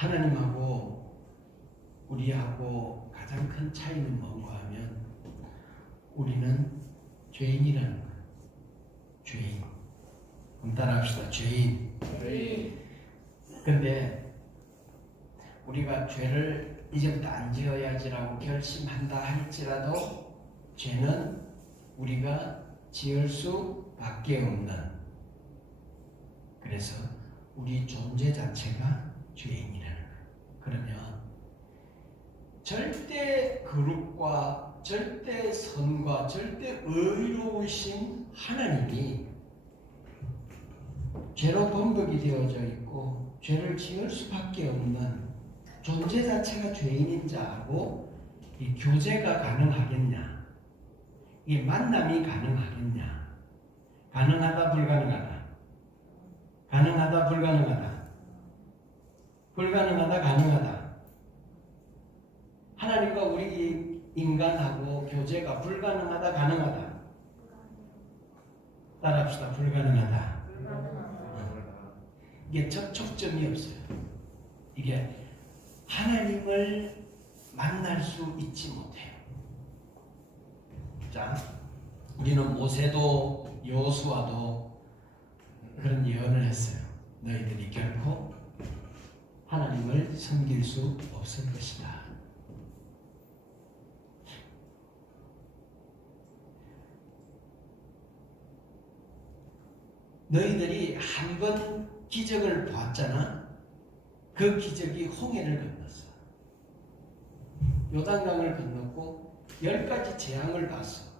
하나님하고 우리하고 가장 큰 차이는 뭔가 하면 우리는 죄인이라는 거예요. 죄인. 그럼 따라합시다. 죄인. 근데 우리가 죄를 이제부터 안 지어야지라고 결심한다 할지라도 죄는 우리가 지을 수밖에 없는, 그래서 우리 존재 자체가 죄인이라는 거예요. 그러면 절대 거룩과 절대 선과 절대 의로우신 하나님이 죄로 범벅이 되어져 있고 죄를 지을 수밖에 없는 존재 자체가 죄인인 자하고 이 교제가 가능하겠냐? 이 만남이 가능하겠냐? 가능하다 불가능하다? 가능하다 불가능하다? 불가능하다 가능하다? 하나님과 우리 인간하고 교제가 불가능하다 가능하다? 따라합시다. 불가능하다. 이게 접촉점이 없어요. 이게 하나님을 만날 수 있지 못해요. 자, 우리는 모세도 여호수아도 그런 예언을 했어요. 너희들이 결코 하나님을 섬길 수 없을 것이다. 너희들이 한 번 기적을 봤잖아. 그 기적이 홍해를 건넜어. 요단강을 건넜고 10가지 재앙을 봤어.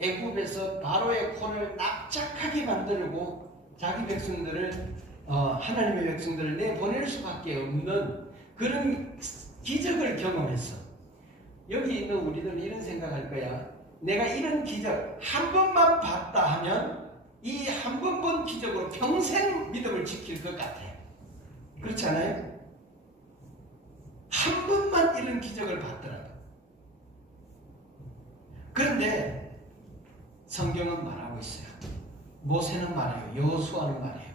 애굽에서 바로의 코를 납작하게 만들고 자기 백성들을 하나님의 백성들을 내보낼 수밖에 없는 그런 기적을 경험했어. 여기 있는 우리들은 이런 생각할 거야. 내가 이런 기적 한 번만 봤다 하면 이 한 번 본 기적으로 평생 믿음을 지킬 것 같아. 그렇지 않아요? 한 번만 이런 기적을 봤더라도. 그런데 성경은 말하고 있어요. 모세는 말해요. 여호수아는 말해요.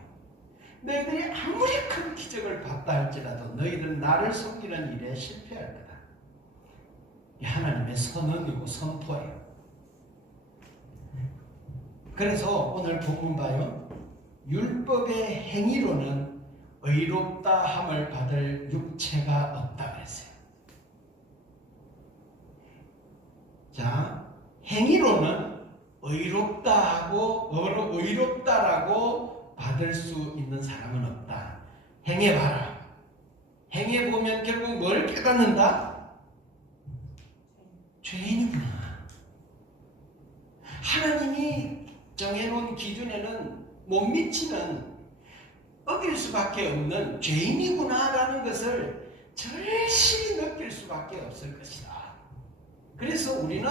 너희들이 아무리 큰 기적을 봤다 할지라도 너희들은 나를 섬기는 일에 실패할 거다. 이 하나님의 선언이고 선포예요. 그래서 오늘 본문 봐요. 율법의 행위로는 의롭다 함을 받을 육체가 없다 그랬어요. 자, 행위로는 의롭다 하고 의롭다라고 받을 수 있는 사람은 없다. 행해봐라. 행해보면 결국 뭘 깨닫는다? 죄인이구나. 하나님이 정해놓은 기준에는 못 미치는, 어길 수밖에 없는 죄인이구나라는 것을 절실히 느낄 수밖에 없을 것이다. 그래서 우리는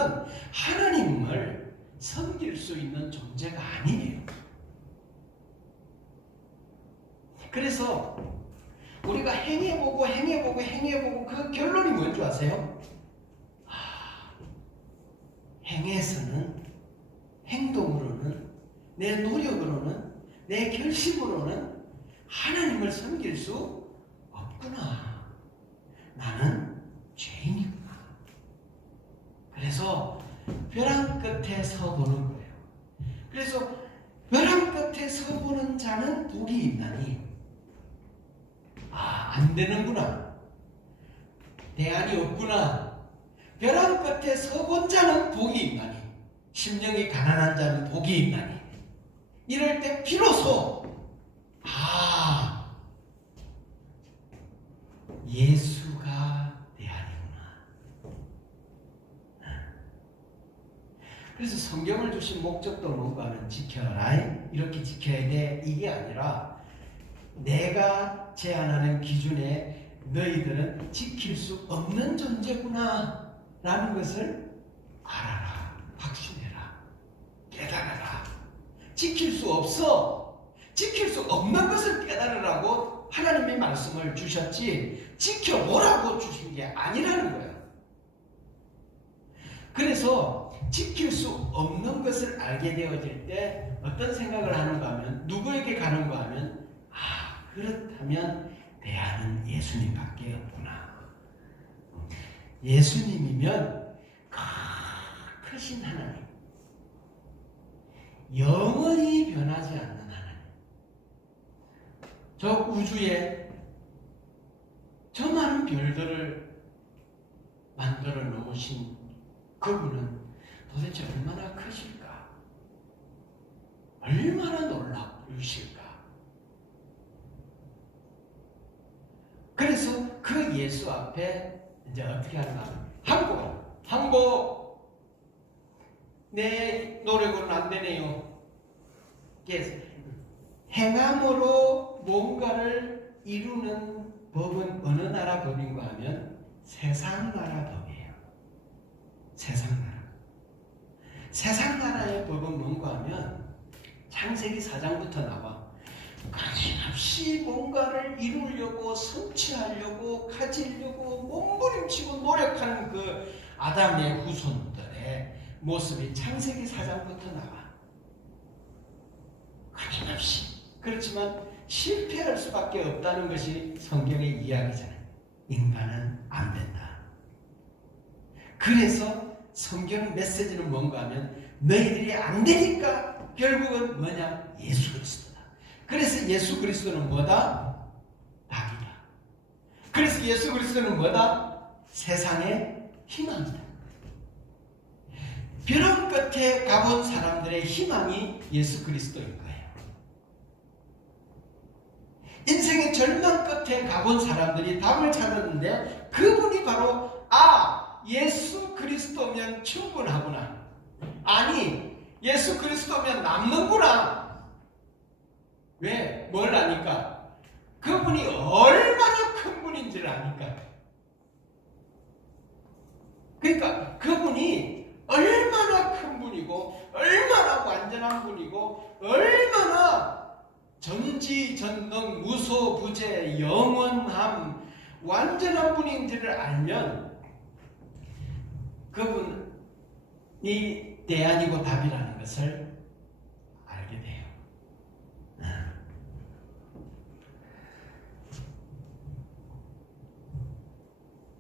하나님을 섬길 수 있는 존재가 아니에요. 그래서 우리가 행해보고 그 결론이 뭔지 아세요? 행해서는, 행동으로는, 내 노력으로는, 내 결심으로는 하나님을 섬길 수 없구나. 나는 죄인이구나. 그래서 벼랑 끝에 서보는 거예요. 그래서 벼랑 끝에 서보는 자는 복이 있나니, 안 되는구나. 대안이 없구나. 벼랑 끝에 서본 자는 복이 있나니, 심령이 가난한 자는 복이 있나니, 이럴 때 비로소 예수가 대안이구나. 그래서 성경을 주신 목적도 뭔가 하면 지켜라, 이렇게 지켜야 돼, 이게 아니라 내가 제안하는 기준에 너희들은 지킬 수 없는 존재구나 라는 것을 알아라, 확신해라, 깨달아라. 지킬 수 없어. 지킬 수 없는 것을 깨달으라고 하나님의 말씀을 주셨지 지켜보라고 주신 게 아니라는 거예요. 그래서 지킬 수 없는 것을 알게 되어질 때 어떤 생각을 하는가 하면, 누구에게 가는가 하면, 그렇다면 대안은 예수님밖에 없구나. 예수님이면 크신 하나님, 영원히 변하지 않는 하나님, 저 우주에 저 많은 별들을 만들어 놓으신 그분은 도대체 얼마나 크실까? 얼마나 놀라우실까? 그래서 그 예수 앞에 이제 어떻게 하는가? 항복! 내 노력으로는 안 되네요. 행함으로 뭔가를 이루는 법은 어느 나라 법인가 하면 세상 나라 법이에요. 세상 나라. 세상 나라의 법은 뭔가 하면 창세기 4장부터 나와. 끊임없이 뭔가를 이루려고 성취하려고 가지려고 몸부림치고 노력하는 그 아담의 후손들의 모습이 창세기 4장부터 나와. 끊임없이. 그렇지만 실패할 수밖에 없다는 것이 성경의 이야기잖아요. 인간은 안 된다. 그래서 성경 메시지는 뭔가 하면 너희들이 안 되니까 결국은 뭐냐? 예수 그리스도다. 그래서 예수 그리스도는 뭐다? 답이다. 그래서 예수 그리스도는 뭐다? 세상의 희망이다. 벼랑 끝에 가본 사람들의 희망이 예수 그리스도인 거예요. 인생의 절망 끝에 가본 사람들이 답을 찾았는데 그분이 바로 예수 그리스도면 충분하구나. 아니 예수 그리스도면 남는구나. 왜? 뭘 아니까? 그분이 얼마나 큰 분인지를 아니까. 그러니까 그분이 얼마나 큰 분이고 얼마나 완전한 분이고 얼마나 전지전능 무소부재 영원함 완전한 분인지를 알면 그분이 대안이고 답이라는 것을 알게 돼요.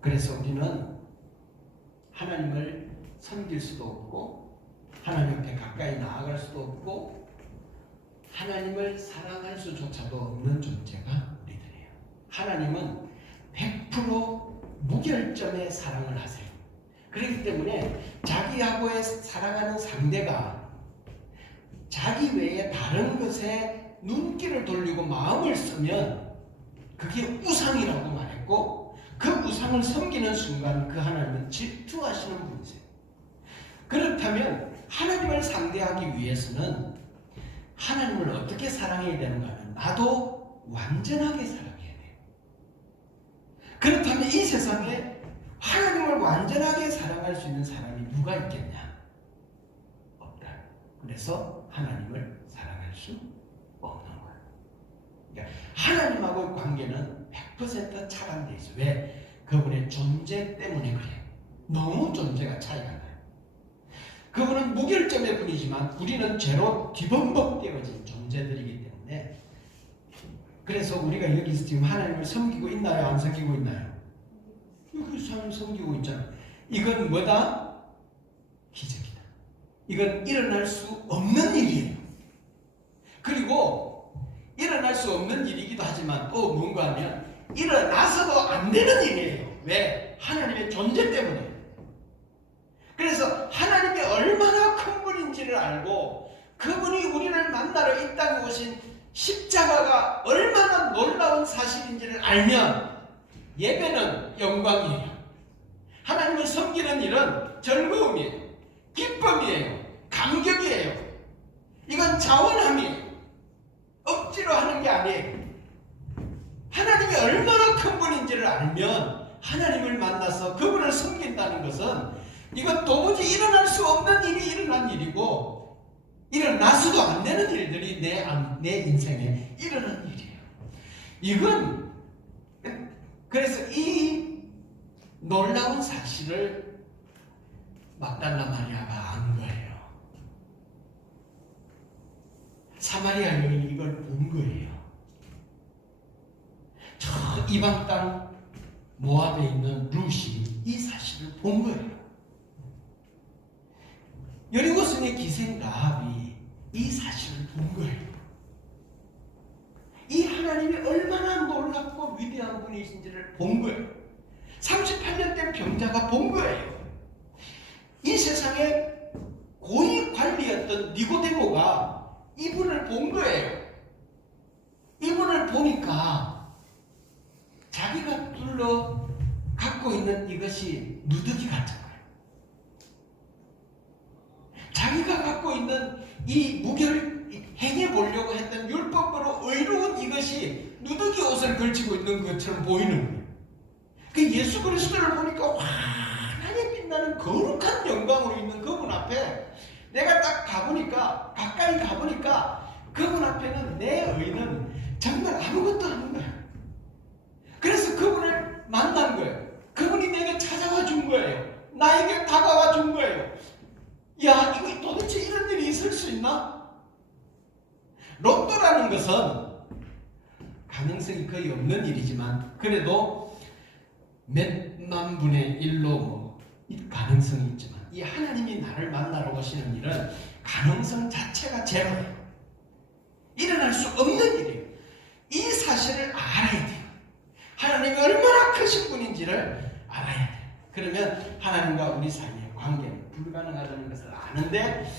그래서 우리는 하나님을 섬길 수도 없고 하나님 앞에 가까이 나아갈 수도 없고 하나님을 사랑할 수조차도 없는 존재가 우리들이에요. 하나님은 100% 무결점의 사랑을 하세요. 그렇기 때문에 자기하고의 사랑하는 상대가 자기 외에 다른 것에 눈길을 돌리고 마음을 쓰면 그게 우상이라고 말했고 그 우상을 섬기는 순간 그 하나님은 질투하시는 분이세요. 그렇다면 하나님을 상대하기 위해서는 하나님을 어떻게 사랑해야 되는가 하면 나도 완전하게 사랑해야 돼요. 그렇다면 이 세상에 하나님을 완전하게 사랑할 수 있는 사람이 누가 있겠냐? 없다. 그래서 하나님을 사랑할 수 없는 거예요. 그러니까 하나님하고의 관계는 100% 차단되어 있어요. 왜? 그분의 존재 때문에 그래요. 너무 존재가 차이가 나요. 그분은 무결점의 분이지만 우리는 죄로 뒤범벅되어진 존재들이기 때문에 그래서 우리가 여기서 지금 하나님을 섬기고 있나요? 안 섬기고 있나요? 여기 하나님 섬기고 있잖아요. 이건 뭐다? 기적이다. 이건 일어날 수 없는 일이에요. 그리고 일어날 수 없는 일이기도 하지만 또 뭔가 하면 일어나서도 안 되는 일이에요. 왜? 하나님의 존재 때문에. 그래서 하나님이 얼마나 큰 분인지를 알고 그분이 우리를 만나러 이 땅에 오신 십자가가 얼마나 놀라운 사실인지를 알면 예배는 영광이에요. 하나님을 섬기는 일은 즐거움이에요. 기쁨이에요. 감격이에요. 이건 자원함이에요. 억지로 하는 게 아니에요. 하나님이 얼마나 큰 분인지를 알면 하나님을 만나서 그분을 섬긴다는 것은 이건 도무지 일어날 수 없는 일이 일어난 일이고 일어나서도 안 되는 일들이 내 인생에 일어난 일이에요. 이건 그래서 이 놀라운 사실을 막달라 마리아가 안 거예요. 사마리아 여인이 이걸 본 거예요. 저 이방 땅 모압에 있는 룻이 이 사실을 본 거예요. 여리고성의 기생 라합이 이 사실을 본 거예요. 이 하나님이 얼마나 놀랍고 위대한 분이신지를 본 거예요. 38년 된 병자가 본 거예요. 이 세상에 고위 관리였던 니고데모가 이분을 본 거예요. 이분을 보니까 자기가 둘러 갖고 있는 이것이 누더기 같은 거예요. 자기가 갖고 있는 이 무결 행해보려고 했던 율법으로 의로운 이것이 누더기 옷을 걸치고 있는 것처럼 보이는 거예요. 그 예수 그리스도를 보니까 환하게 빛나는 거룩한 영광으로 있는 그분 앞에 내가 딱 가보니까, 가까이 가보니까 그분 앞에는 내 의는 정말 아무것도 아닌 거야. 그래서 그분을 만난 거예요. 그분이 내게 찾아와 준 거예요. 나에게 다가와 준 거예요. 야, 이거 도대체 이런 일이 있을 수 있나? 로또라는 것은 가능성이 거의 없는 일이지만 그래도 몇만 분의 일로 가능성이 있지만 이 하나님이 나를 만나러 오시는 일은 가능성 자체가 제로예요. 일어날 수 없는 일이에요. 이 사실을 알아야 돼요. 하나님이 얼마나 크신 분인지를 알아야 돼요. 그러면 하나님과 우리 사이의 관계는 불가능하다는 것을 아는데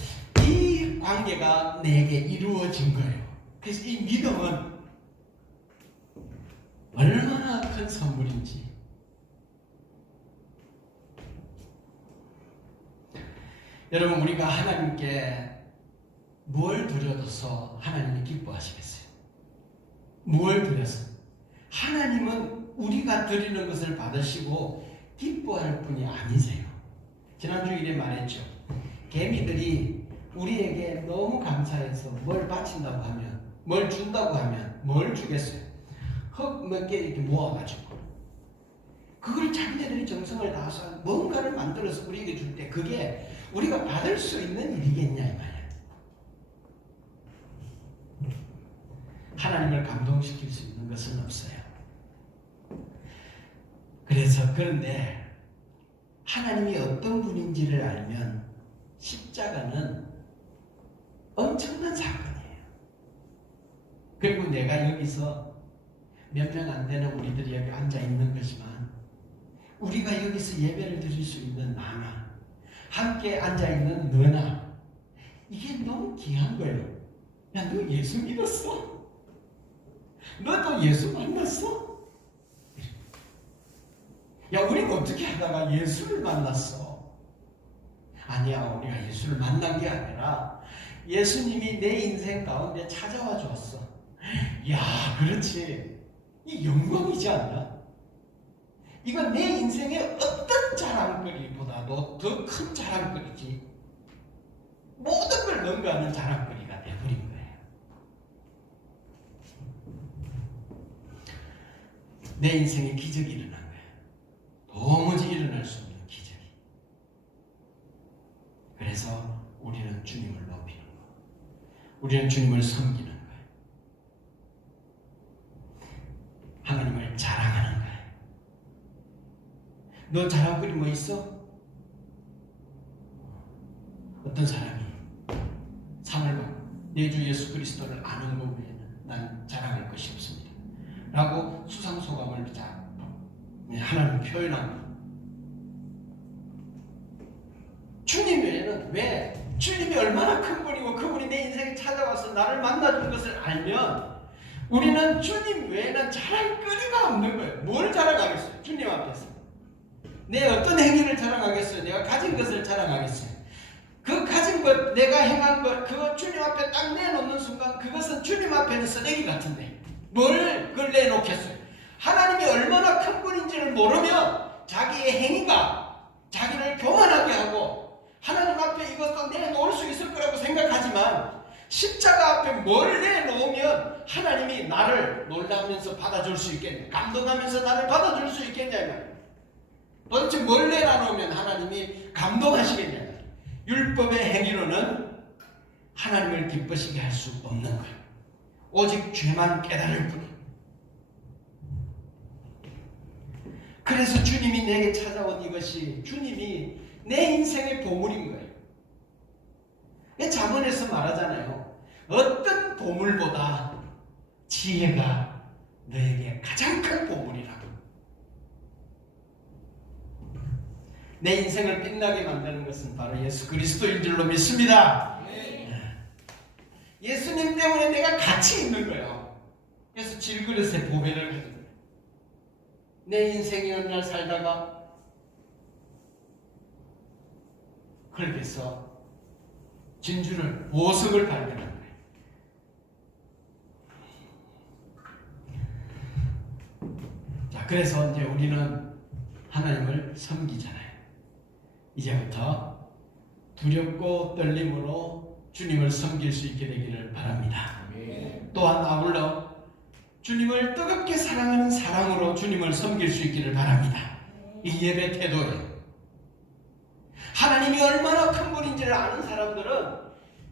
이 관계가 내게 이루어진 거예요. 그래서 이 믿음은 얼마나 큰 선물인지. 여러분, 우리가 하나님께 뭘 드려서 하나님이 기뻐하시겠어요? 뭘 드려서? 하나님은 우리가 드리는 것을 받으시고 기뻐할 분이 아니세요. 지난주 일에 말했죠. 개미들이 우리에게 너무 감사해서 뭘 바친다고 하면, 뭘 준다고 하면 뭘 주겠어요? 흙 몇 개 이렇게 모아가지고 그걸 자기네들이 정성을 다해서 뭔가를 만들어서 우리에게 줄 때 그게 우리가 받을 수 있는 일이겠냐 이 말이에요. 하나님을 감동시킬 수 있는 것은 없어요. 그런데 하나님이 어떤 분인지를 알면 십자가는 엄청난 사건이에요. 그리고 내가 여기서 몇 명 안 되는 우리들이 여기 앉아 있는 거지만 우리가 여기서 예배를 드릴 수 있는 나나 함께 앉아 있는 너나 이게 너무 귀한 거예요. 야, 너 예수 믿었어? 너도 예수 만났어? 야, 우리는 어떻게 하다가 예수를 만났어? 아니야, 우리가 예수를 만난 게 아니라 예수님이 내 인생 가운데 찾아와 주었어. 야, 그렇지. 이 영광이지 않나? 이건 내 인생의 어떤 자랑거리보다도 더 큰 자랑거리지. 모든 걸 능가하는 자랑거리가 되어버린 거예요. 내 인생에 기적이 일어난 거예요. 도무지 일어날 수 없는 기적이. 그래서 우리는 주님을 높이는 거예요. 우리는 주님을 섬기는 거예요. 하나님을 자랑하는 거예요. 너 자랑거리 뭐 있어? 어떤 사람이 상을 받고 내 주 예수 그리스도를 아는 것 외에는 난 자랑할 것이 없습니다 라고 수상소감을 하나님 표현합니다. 주님 외에는 왜? 주님이 얼마나 큰 분이고 그분이 내 인생에 찾아와서 나를 만나준 것을 알면 우리는 주님 외에는 자랑거리가 없는 거예요. 뭘 자랑하겠어요? 주님 앞에서 내 어떤 행위를 자랑하겠어요? 내가 가진 것을 자랑하겠어요? 그 가진 것, 내가 행한 것, 그거 주님 앞에 딱 내놓는 순간 그것은 주님 앞에는 쓰레기 같은데 뭘 그걸 내놓겠어요? 하나님이 얼마나 큰 분인지를 모르면 자기의 행위가 자기를 교만하게 하고 하나님 앞에 이것도 내놓을 수 있을 거라고 생각하지만 십자가 앞에 뭘 내놓으면 하나님이 나를 놀라면서 받아줄 수 있겠냐, 감동하면서 나를 받아줄 수 있겠냐 이 말이에요. 도대체 뭘 내놓으면 하나님이 감동하시겠냐. 율법의 행위로는 하나님을 기쁘시게 할 수 없는 거예요. 오직 죄만 깨달을 뿐이에요. 그래서 주님이 내게 찾아온 이것이 주님이 내 인생의 보물인 거예요. 잠언에서 말하잖아요. 어떤 보물보다 지혜가 너에게 가장 큰 보물이라고. 내 인생을 빛나게 만드는 것은 바로 예수 그리스도인 줄로 믿습니다. 예수님 때문에 내가 가치 있는 거예요. 그래서 질그릇에 보배를 가진 거예요. 내 인생이 어느 날 살다가 그렇게서 진주를 보석을 발견한 거예요. 자, 그래서 이제 우리는 하나님을 섬기잖아요. 이제부터 두렵고 떨림으로 주님을 섬길 수 있게 되기를 바랍니다. 또한 아울러 주님을 뜨겁게 사랑하는 사랑으로 주님을 섬길 수 있기를 바랍니다. 이 예배 태도에 하나님이 얼마나 큰 분인지를 아는 사람들은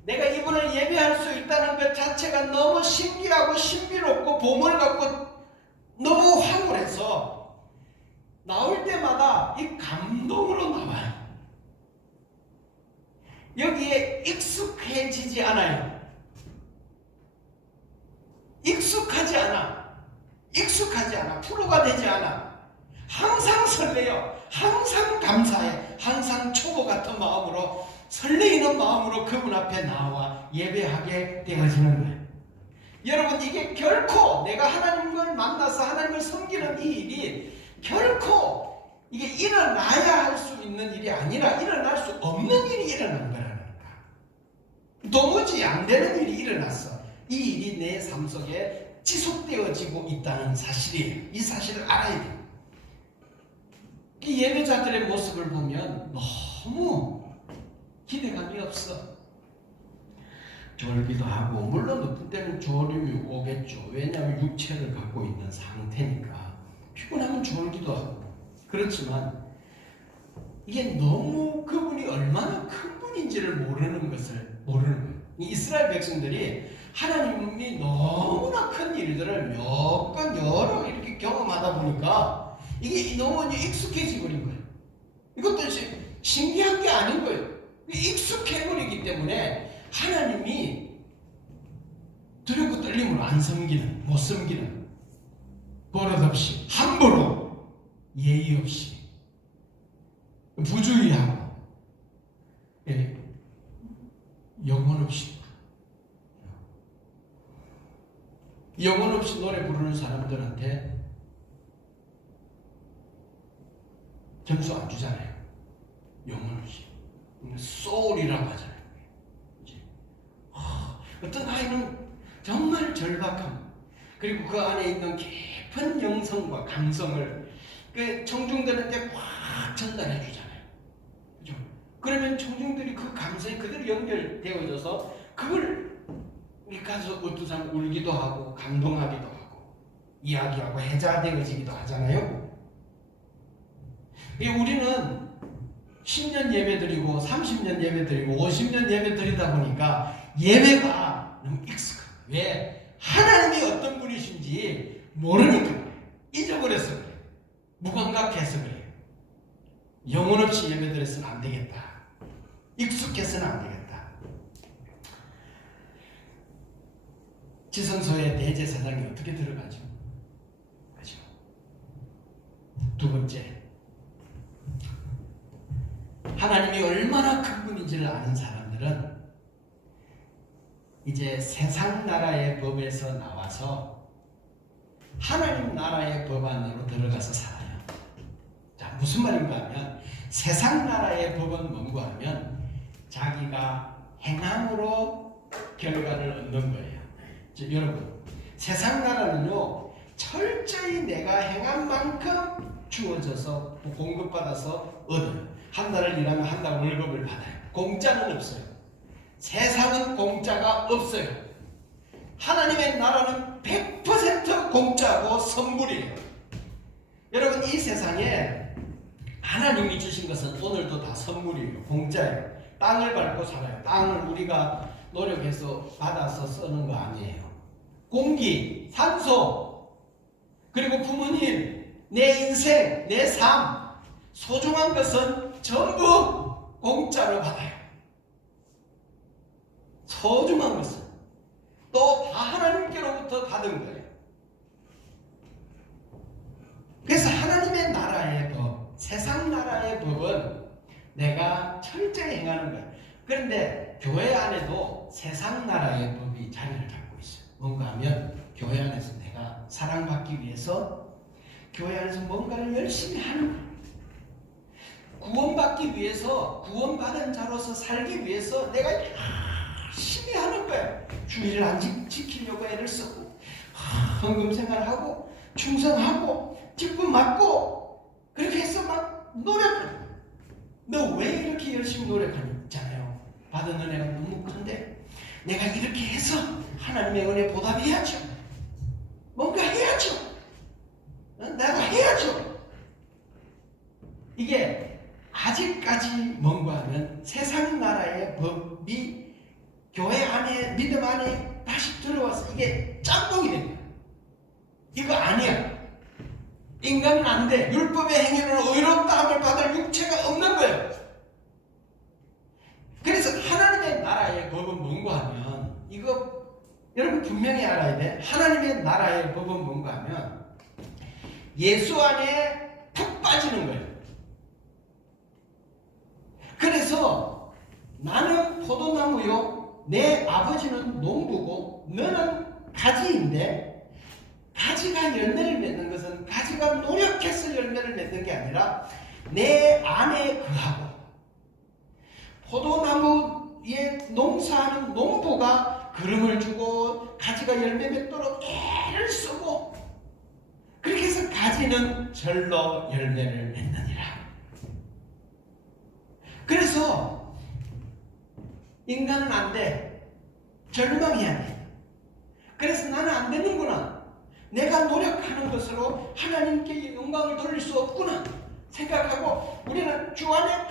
내가 이분을 예배할 수 있다는 것 자체가 너무 신기하고 신비롭고 보물 같고 너무 황홀해서 나올 때마다 이 감동으로 나와요. 여기에 익숙해지지 않아요. 익숙하지 않아. 프로가 되지 않아. 항상 설레요. 항상 감사해. 항상 초보 같은 마음으로, 설레이는 마음으로 그분 앞에 나와 예배하게 되어지는 거예요. 여러분, 이게 결코 내가 하나님을 만나서 하나님을 섬기는 이 일이 결코 이게 일어나야 할 수 있는 일이 아니라 일어날 수 없는 일이 일어난 거라는 거야. 도무지 안 되는 일이 일어났어. 이 일이 내 삶 속에 지속되어지고 있다는 사실이에요. 이 사실을 알아야 돼요. 이 예배자들의 모습을 보면 너무 기대감이 없어. 졸기도 하고, 물론 어떤 때는 졸음이 오겠죠. 왜냐하면 육체를 갖고 있는 상태니까 피곤하면 졸기도 하고. 그렇지만 이게 너무 그분이 얼마나 큰 분인지를 모르는 거예요. 이 이스라엘 백성들이 하나님이 너무나 큰 일들을 몇 번 여러 이렇게 경험하다 보니까 이게 너무 익숙해져 버린 거예요. 이것도 신기한 게 아닌 거예요. 익숙해버리기 때문에 하나님이 두렵고 떨림으로 안 섬기는, 못 섬기는, 버릇없이, 함부로, 예의 없이, 부주의하고, 영혼 없이 노래 부르는 사람들한테 점수 안 주잖아요. 영혼 없이. 소울이라고 하잖아요. 어떤 아이는 정말 절박함, 그리고 그 안에 있는 깊은 영성과 감성을 그 청중들한테 확 전달해 주잖아요. 그죠? 그러면 청중들이 그 감성이 그대로 연결되어져서 그걸 가서 어떤 사람 울기도 하고 감동하기도 하고 이야기하고 해자되어지기도 하잖아요. 우리는 10년 예배드리고 30년 예배드리고 50년 예배드리다 보니까 예배가 너무 익숙해요. 왜? 하나님이 어떤 분이신지 모르니까 잊어버려서 그래요. 무감각해서 그래요. 영혼 없이 예배드려서는 안 되겠다. 익숙해서는 안 되겠다. 지성소에 대제사장이 어떻게 들어가죠? 그렇죠? 두 번째, 하나님이 얼마나 큰 분인지를 아는 사람들은 이제 세상 나라의 법에서 나와서 하나님 나라의 법 안으로 들어가서 살아요. 자, 무슨 말인가 하면 세상 나라의 법은 뭔가 하면 자기가 행함으로 결과를 얻는 거예요. 여러분, 세상 나라는요 철저히 내가 행한 만큼 주어져서 공급받아서 얻어요. 한 달을 일하면 한 달 월급을 받아요. 공짜는 없어요. 세상은 공짜가 없어요. 하나님의 나라는 100% 공짜고 선물이에요. 여러분, 이 세상에 하나님이 주신 것은 오늘도 다 선물이에요. 공짜예요. 땅을 밟고 살아요. 땅을 우리가 노력해서 받아서 쓰는 거 아니에요. 공기, 산소, 그리고 부모님, 내 인생, 내 삶, 소중한 것은 전부 공짜로 받아요. 소중한 것은 또 다 하나님께로부터 받은 거예요. 그래서 하나님의 나라의 법, 세상 나라의 법은 내가 철저히 행하는 거예요. 그런데 교회 안에도 세상 나라의 법이 자리를 잡고 있어요. 뭔가 하면 교회 안에서 내가 사랑받기 위해서 교회 안에서 뭔가를 열심히 하는 거예요. 구원받기 위해서, 구원받은 자로서 살기 위해서 내가 열심히 하는 거예요. 주의를 안 지키려고 애를 쓰고, 헌금 생활하고, 충성하고, 직분 맞고, 그렇게 해서 막 노력해요. 너 왜 이렇게 열심히 노력하잖아요. 받은 은혜가 너무 큰데 내가 이렇게 해서 하나님의 은혜 보답해야죠. 뭔가 해야죠. 내가 해야죠. 이게 아직까지 뭔가 하면 세상 나라의 법이 교회 안에, 믿음 안에 다시 들어와서 이게 짬뽕이 된 거야. 이거 아니야. 인간은 안 돼. 율법의 행위는 의롭다함을 받을 육체가 없는 거예요. 그래서 하나님의 나라의 법은 뭔가 하면, 이거 여러분 분명히 알아야 돼. 하나님의 나라의 법은 뭔가 하면 예수 안에 푹 빠지는 거예요. 그래서 나는 포도나무요, 내 아버지는 농부고 너는 가지인데, 가지가 열매를 맺는 것은 가지가 노력해서 열매를 맺는 게 아니라 내 안에 거하고, 포도나무에 농사하는 농부가 기름을 주고 가지가 열매 맺도록 애를 쓰고, 그렇게 해서 가지는 절로 열매를 맺느니라. 그래서 인간은 안 돼. 절망해야 돼. 그래서 나는 안 되는구나. 내가 노력하는 것으로 하나님께 영광을 돌릴 수 없구나 생각하고 우리는 주 안에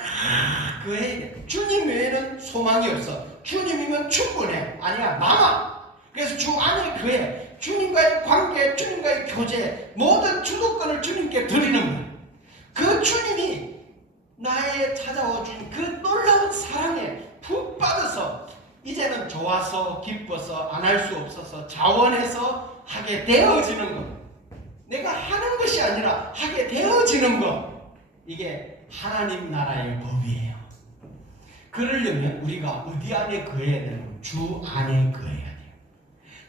그의 주님 외에는 소망이 없어. 주님이면 충분해. 아니야, 남아. 그래서 주 안에 그의 주님과의 관계, 주님과의 교제, 모든 주도권을 주님께 드리는 거야. 그 주님이 나의 찾아와 주신 그 놀라운 사랑에 푹 빠져서 이제는 좋아서 기뻐서 안 할 수 없어서 자원해서 하게 되어지는 것. 내가 하는 것이 아니라 하게 되어지는 것. 이게 하나님 나라의 법이에요. 그러려면 우리가 어디 안에 거해야 되는? 주 안에 거해야 돼요.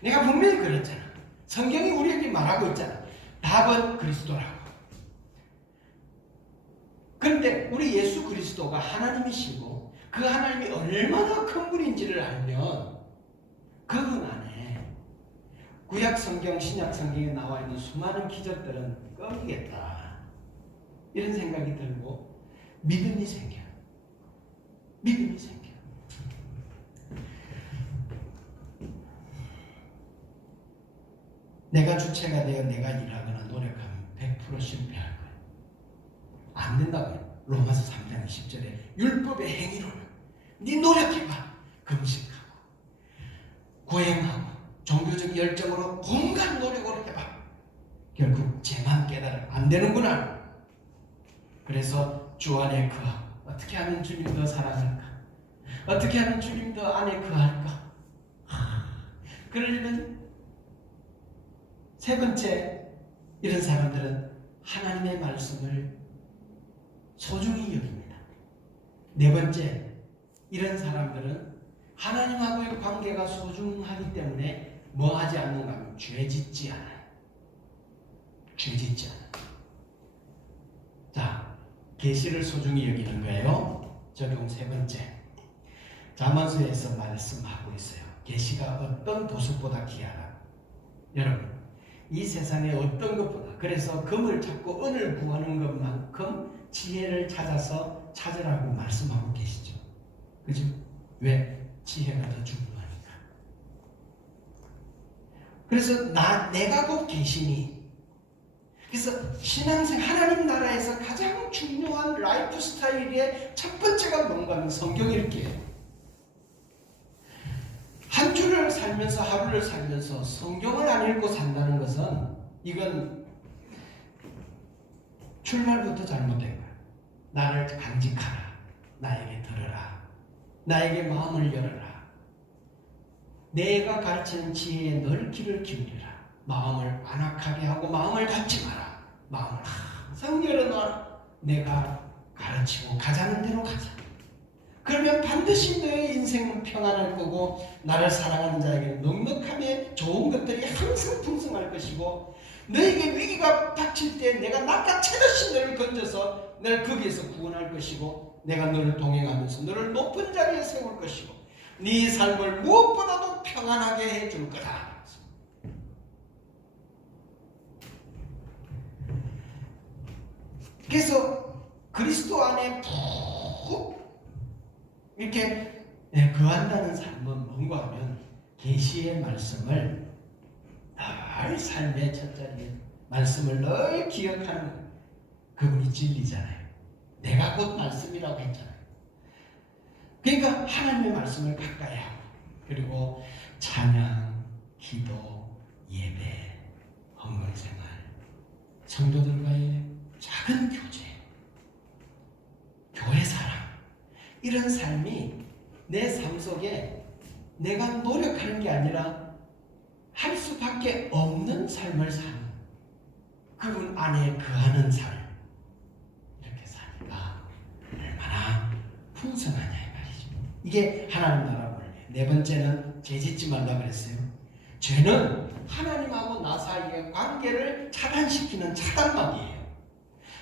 내가 분명히 그랬잖아. 성경이 우리에게 말하고 있잖아. 답은 그리스도라고. 그런데 우리 예수 그리스도가 하나님이시고 그 하나님이 얼마나 큰 분인지를 알면 그분 안에 구약 성경, 신약 성경에 나와 있는 수많은 기적들은 껌이겠다. 이런 생각이 들고 믿음이 생겨. 믿음이 생겨. 내가 주체가 되어 내가 일하거나 노력하면 100% 실패할 거야. 안 된다고요. 로마서 3장 10절에 율법의 행위로는 네 노력해봐. 금식하고 구행하고 종교적 열정으로 온갖 노력을 해봐. 결국 쟤만 깨달아 안 되는구나. 그래서 주 안에 거하고 어떻게 하면 주님 더 사랑할까? 어떻게 하면 주님 더 안에 거할까? 그러려면 세 번째, 이런 사람들은 하나님의 말씀을 소중히 여깁니다. 네 번째, 이런 사람들은 하나님하고의 관계가 소중하기 때문에 뭐 하지 않는가 하면 죄 짓지 않아요. 죄 짓지 않아요. 자, 계시를 소중히 여기는 거예요. 적용 세 번째, 잠언서에서 말씀하고 있어요. 계시가 어떤 보석보다 귀하다. 여러분, 이 세상에 어떤 것보다, 그래서 금을 찾고 은을 구하는 것만큼 지혜를 찾아서 찾으라고 말씀하고 계시죠. 그죠? 왜? 지혜가 더 중요하니까. 그래서 내가 곧 계시니. 그래서 신앙생 하나님 나라에서 가장 중요한 라이프 스타일의 첫 번째가 뭔가 하면 성경 읽기예요. 한 주를 살면서 하루를 살면서 성경을 안 읽고 산다는 것은 이건 출발부터 잘못된 거야. 나를 간직하라. 나에게 들으라. 나에게 마음을 열어라. 내가 가르치는 지혜에 널 귀를 기울이라. 마음을 안악하게 하고 마음을 닫지 마라. 마음을 항상 열어놔라. 내가 가르치고 가자는 대로 가자. 그러면 반드시 너의 인생은 평안할 거고 나를 사랑하는 자에게 넉넉함에 좋은 것들이 항상 풍성할 것이고 너에게 위기가 닥칠 때 내가 낚아채듯이 너를 건져서 너를 거기에서 구원할 것이고 내가 너를 동행하면서 너를 높은 자리에 세울 것이고 네 삶을 무엇보다도 평안하게 해줄 거다. 그래서 그리스도 안에 푹 이렇게 거한다는 삶은 뭔가 하면 계시의 말씀을 늘 삶의 첫자리에 말씀을 늘 기억하는 그분이 진리잖아요. 내가 곧 말씀이라고 했잖아요. 그러니까 하나님의 말씀을 가까이 하고 그리고 찬양, 기도, 예배, 헌금생활, 성도들과의 작은 교제, 교회 사랑 이런 삶이 내 삶 속에 내가 노력하는 게 아니라 할 수밖에 없는 삶을 사는 그분 안에 거하는 삶 이렇게 사니까 얼마나 풍성하냐 이 말이죠. 이게 하나님 나라 원리예요. 네 번째는 죄 짓지 말라 그랬어요. 죄는 하나님하고 나 사이의 관계를 차단시키는 차단막이에요.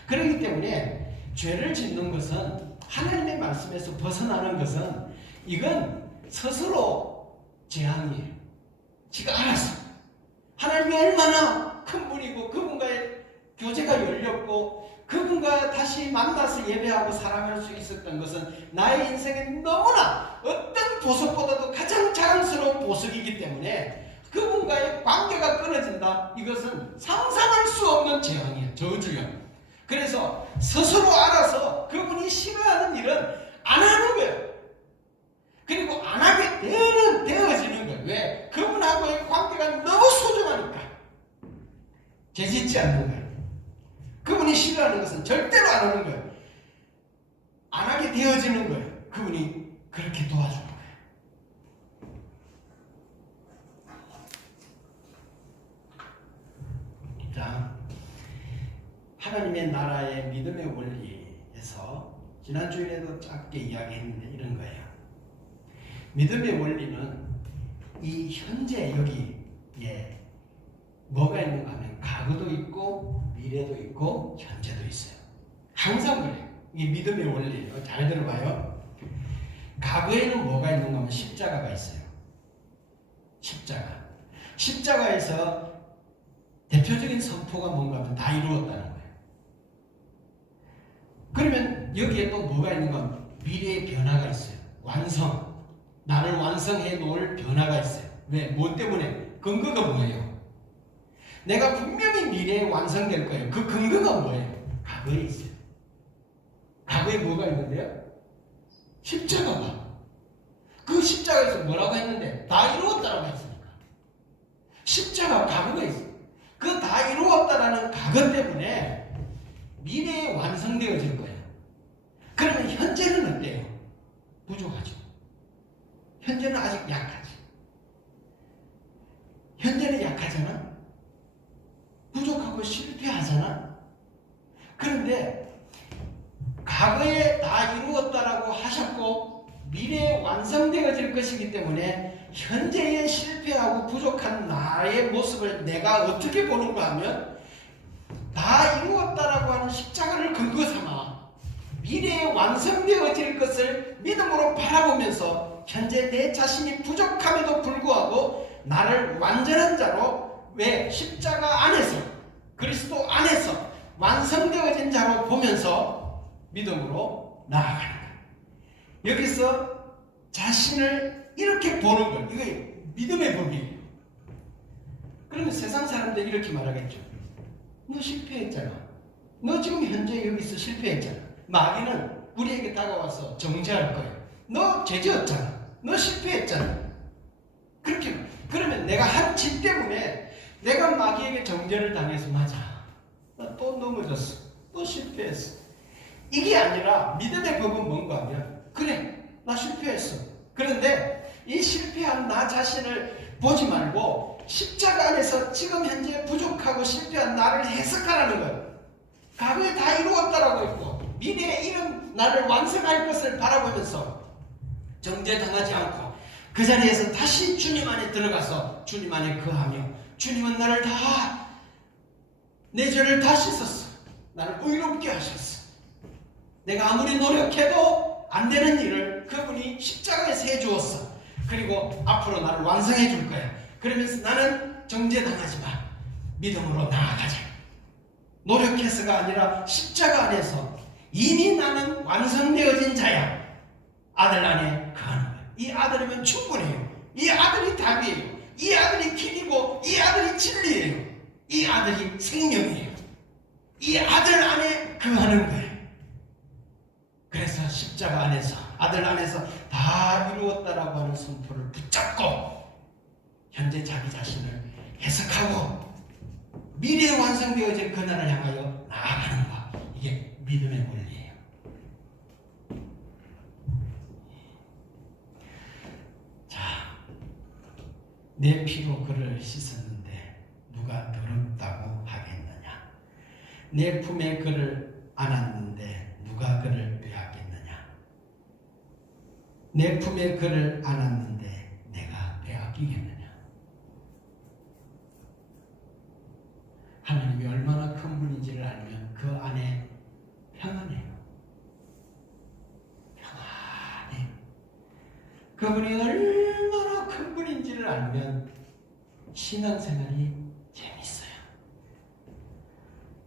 그렇기 때문에 죄를 짓는 것은 하나님의 말씀에서 벗어나는 것은 이건 스스로 재앙이에요. 지가 알았어. 하나님이 얼마나 큰 분이고 그분과의 교제가 열렸고 그분과 다시 만나서 예배하고 사랑할 수 있었던 것은 나의 인생에 너무나 어떤 보석보다도 가장 자랑스러운 보석이기 때문에 그분과의 관계가 끊어진다. 이것은 상상할 수 없는 재앙이에요. 저주야. 그래서 스스로 알아서 그분이 싫어하는 일은 안 하는 거예요. 그리고 안 하게 되어지는 거예요. 왜? 그분하고의 관계가 너무 소중하니까. 죄짓지 않는 거예요. 그분이 싫어하는 것은 절대로 안 하는 거예요. 안 하게 되어지는 거예요. 그분이 그렇게 도와주는 거예요. 자, 하나님의 나라의 믿음의 원리에서 지난주에도 짧게 이야기했는데 이런 거예요. 믿음의 원리는 이 현재 여기에 뭐가 있는가 하면 과거도 있고 미래도 있고 현재도 있어요. 항상 그래요. 이게 믿음의 원리예요. 잘 들어봐요. 과거에는 뭐가 있는가 하면 십자가가 있어요. 십자가에서 대표적인 선포가 뭔가 하면 다 이루었다는 거예요. 그러면 여기에 또 뭐가 있는가 하면 미래의 변화가 있어요. 완성. 나를 완성해 놓을 변화가 있어요. 왜? 뭐 때문에? 근거가 뭐예요? 내가 분명히 미래에 완성될 거예요. 그 근거가 뭐예요? 과거에 있어요. 과거에 뭐가 있는데요? 십자가가. 그 십자가에서 뭐라고 했는데? 다 이루었다라고 했으니까. 십자가 과거가 있어요. 그 다 이루었다라는 과거 때문에 미래에 완성되어질 거예요. 그러면 현재는 어때요? 부족하죠. 현재는 아직 약하지. 현재는 약하잖아. 부족하고 실패하잖아. 그런데 과거에 다 이루었다라고 하셨고 미래에 완성되어질 것이기 때문에 현재에 실패하고 부족한 나의 모습을 내가 어떻게 보는가 하면 다 이루었다라고 하는 십자가를 근거 삼아 미래에 완성되어질 것을 믿음으로 바라보면서 현재 내 자신이 부족함에도 불구하고 나를 완전한 자로 왜 십자가 안에서 그리스도 안에서 완성되어진 자로 보면서 믿음으로 나아가는 거예요. 여기서 자신을 이렇게 보는 거예요. 이게 믿음의 법이에요. 그러면 세상 사람들이 이렇게 말하겠죠. 너 실패했잖아. 너 지금 현재 여기서 실패했잖아. 마귀는 우리에게 다가와서 정죄할 거예요. 너 죄지었잖아. 너 실패했잖아. 그렇게 그러면 내가 한 짓 때문에 내가 마귀에게 정죄를 당해서 맞아. 나 또 넘어졌어. 또 실패했어. 이게 아니라 믿음의 법은 뭔가 하면 그래 나 실패했어. 그런데 이 실패한 나 자신을 보지 말고 십자가 안에서 지금 현재 부족하고 실패한 나를 해석하라는 거예요. 과거에 다 이루었다라고 했고 미래에 이런 나를 완성할 것을 바라보면서 정죄당하지 않고 그 자리에서 다시 주님 안에 들어가서 주님 안에 거하며 주님은 나를 다 내 죄를 다 씻었어. 나를 의롭게 하셨어. 내가 아무리 노력해도 안 되는 일을 그분이 십자가에서 해주었어. 그리고 앞으로 나를 완성해 줄 거야. 그러면서 나는 정죄당하지 마. 믿음으로 나아가자. 노력해서가 아니라 십자가 안에서 이미 나는 완성되어진 자야. 아들 안에 거하는 거야. 이 아들이면 충분해요. 이 아들이 답이에요. 이 아들이 길이고 이 아들이 진리예요. 이 아들이 생명이에요. 이 아들 안에 거하는 거예요. 그래서 십자가 안에서 아들 안에서 다 이루었다라고 하는 선포를 붙잡고 현재 자기 자신을 해석하고 미래에 완성되어질 그날을 향하여 나아가는 것. 이게 믿음의 원리예요. 자, 내 피로 그를 씻었는데 누가 더럽다고 하겠느냐? 내 품에 그를 안았는데 누가 그를 빼앗겠느냐? 내 품에 그를 안았는데 내가 빼앗기겠느냐? 하나님이 얼마나 큰 분인지를 알면 그 안에 평안해요. 평안해요. 그분이 얼마나 큰 분인지를 알면 신앙생활이 재밌어요.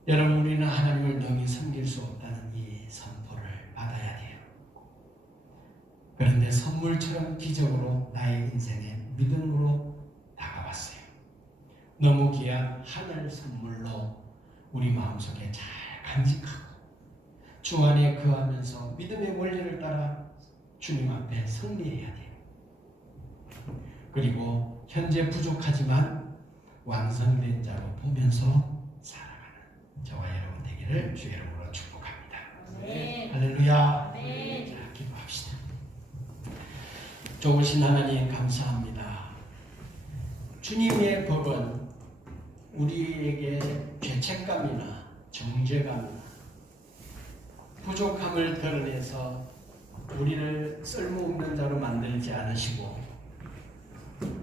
여러분, 우리는 하나님을 능히 섬길 수 없다는 이 선포를 받아야 돼요. 그런데 선물처럼 기적으로 나의 인생에 믿음으로 다가왔어요. 너무 귀한 하늘 선물로 우리 마음속에 잘 간직하고 주 안에 거하면서 믿음의 원리를 따라 주님 앞에 승리해야 돼요. 그리고 현재 부족하지만 완성된 자로 보면서 살아가는 저와 여러분 되기를 주의 이름으로 축복합니다. 네. 할렐루야. 네. 자, 기도합시다. 좋으신 하나님 감사합니다. 주님의 법은 우리에게 죄책감이나 정죄감이나 부족함을 드러내서 우리를 쓸모없는 자로 만들지 않으시고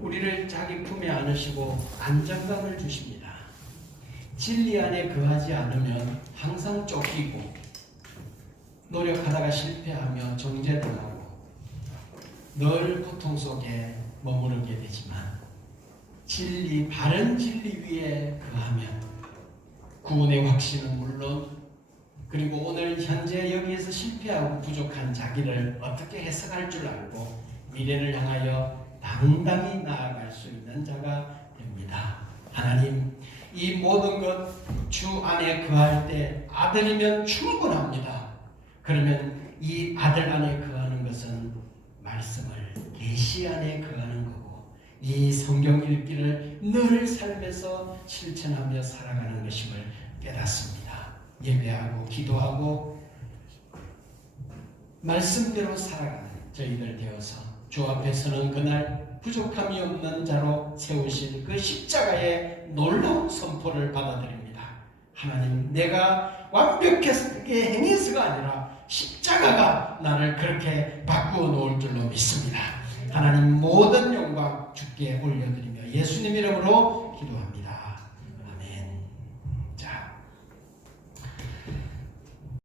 우리를 자기 품에 안으시고 안정감을 주십니다. 진리 안에 거하지 않으면 항상 쫓기고 노력하다가 실패하며 정죄당하고 늘 고통 속에 머무르게 되지만 진리, 바른 진리 위에 거하면 구원의 확신은 물론 그리고 오늘 현재 여기에서 실패하고 부족한 자기를 어떻게 해석할 줄 알고 미래를 향하여 당당히 나아갈 수 있는 자가 됩니다. 하나님, 이 모든 것 주 안에 거할 때 아들이면 충분합니다. 그러면 이 아들 안에 거하는 것은 말씀을 계시 안에 거하는 거고 이 성경 읽기를 늘 삶에서 실천하며 살아가는 것임을 깨닫습니다. 예배하고 기도하고 말씀대로 살아가는 저희들 되어서 주 앞에 서는 그날 부족함이 없는 자로 세우신 그 십자가의 놀라운 선포를 받아들입니다. 하나님, 내가 완벽하게 행해서가 아니라 십자가가 나를 그렇게 바꾸어 놓을 줄로 믿습니다. 하나님, 모든 영광 주께 올려드리며 예수님 이름으로 기도합니다.